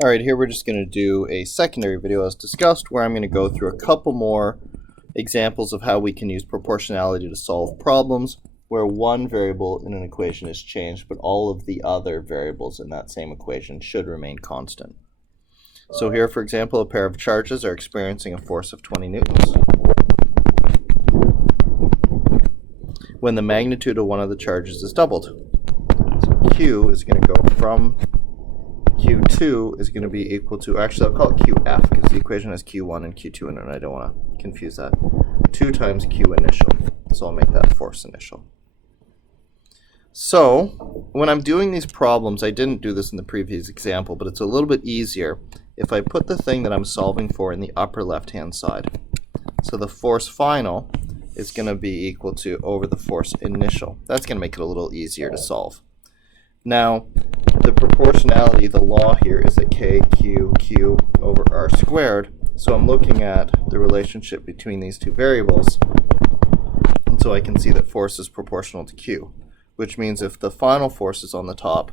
Alright, here we're just going to do a secondary video as discussed, where I'm going to go through a couple more examples of how we can use proportionality to solve problems where one variable in an equation is changed, but all of the other variables in that same equation should remain constant. So here, for example, a pair of charges are experiencing a force of 20 newtons. When the magnitude of one of the charges is doubled. So Q is going to go from Q2 is going to be equal to, actually I'll call it QF because the equation has Q1 and Q2 in it and I don't want to confuse that. 2 times Q initial. So I'll make that force initial. So when I'm doing these problems, I didn't do this in the previous example, but it's a little bit easier if I put the thing that I'm solving for in the upper left hand side. So the force final is going to be equal to over the force initial. That's going to make it a little easier to solve. Now, the proportionality, the law here is that Q over R squared. So I'm looking at the relationship between these two variables. And so I can see that force is proportional to Q, which means if the final force is on the top,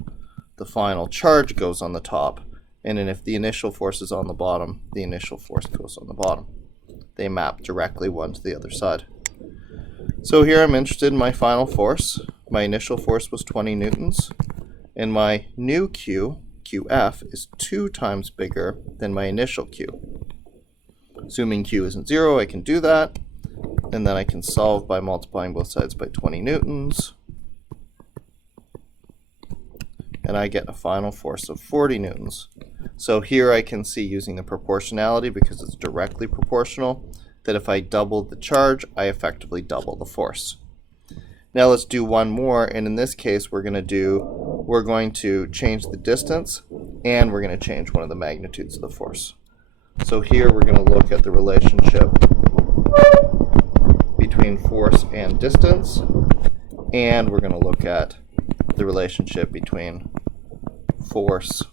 the final charge goes on the top. And then if the initial force is on the bottom, the initial force goes on the bottom. They map directly one to the other side. So here I'm interested in my final force. My initial force was 20 newtons. And my new Q, QF, is 2 times bigger than my initial Q. Assuming Q isn't 0, I can do that. And then I can solve by multiplying both sides by 20 newtons. And I get a final force of 40 newtons. So here I can see, using the proportionality, because it's directly proportional, that if I double the charge, I effectively double the force. Now let's do one more, and in this case we're going to change the distance, and we're going to change one of the magnitudes of the force. So here we're going to look at the relationship between force and distance, and we're going to look at the relationship between force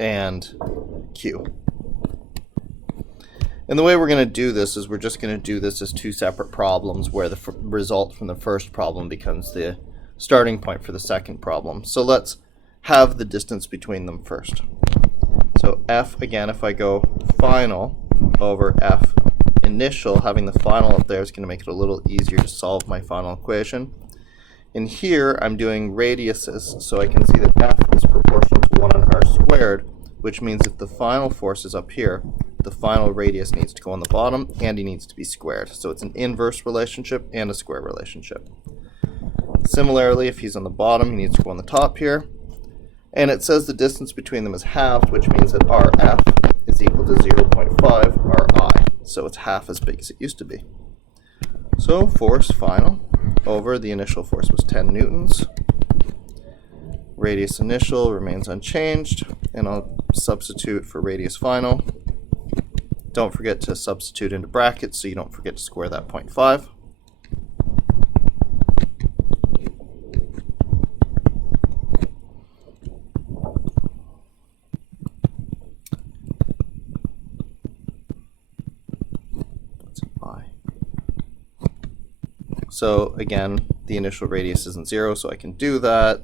and Q. And the way we're going to do this is we're just going to do this as two separate problems where the result from the first problem becomes the starting point for the second problem. So let's have the distance between them first. So F, again, if I go final over F initial, having the final up there is going to make it a little easier to solve my final equation. And here I'm doing radiuses, so I can see that F is proportional to 1 on R squared, which means if the final force is up here, the final radius needs to go on the bottom and he needs to be squared. So it's an inverse relationship and a square relationship. Similarly, if he's on the bottom, he needs to go on the top here. And it says the distance between them is halved, which means that RF is equal to 0.5 RI. So it's half as big as it used to be. So force final over the initial force was 10 newtons. Radius initial remains unchanged, and I'll substitute for radius final. Don't forget to substitute into brackets so you don't forget to square that 0.5. So again, the initial radius isn't 0, so I can do that.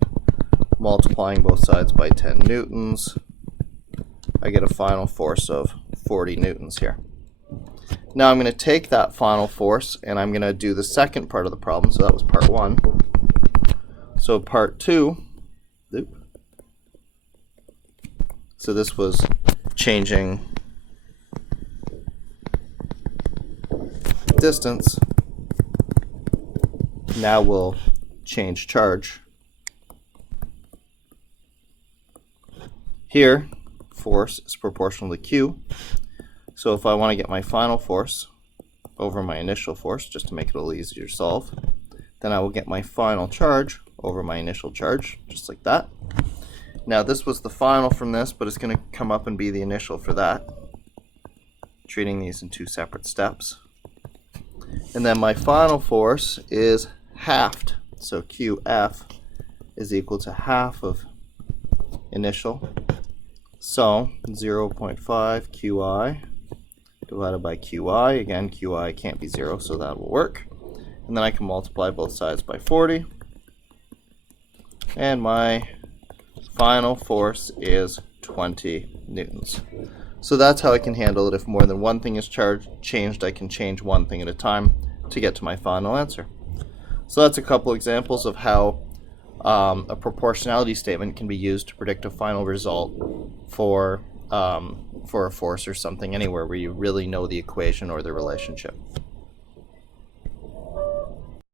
Multiplying both sides by 10 newtons, I get a final force of 40 newtons here. Now I'm going to take that final force and I'm going to do the second part of the problem. So that was part 1. So part 2, so this was changing distance. Now we'll change charge. Here, force is proportional to Q. So if I want to get my final force over my initial force, just to make it a little easier to solve, then I will get my final charge over my initial charge, just like that. Now this was the final from this, but it's going to come up and be the initial for that, treating these in two separate steps. And then my final force is halved. So QF is equal to half of initial. So 0.5 QI divided by QI. Again, QI can't be 0, so that will work. And then I can multiply both sides by 40. And my final force is 20 newtons. So that's how I can handle it. If more than one thing is changed, I can change one thing at a time to get to my final answer. So that's a couple examples of how a proportionality statement can be used to predict a final result for a force or something anywhere where you really know the equation or the relationship.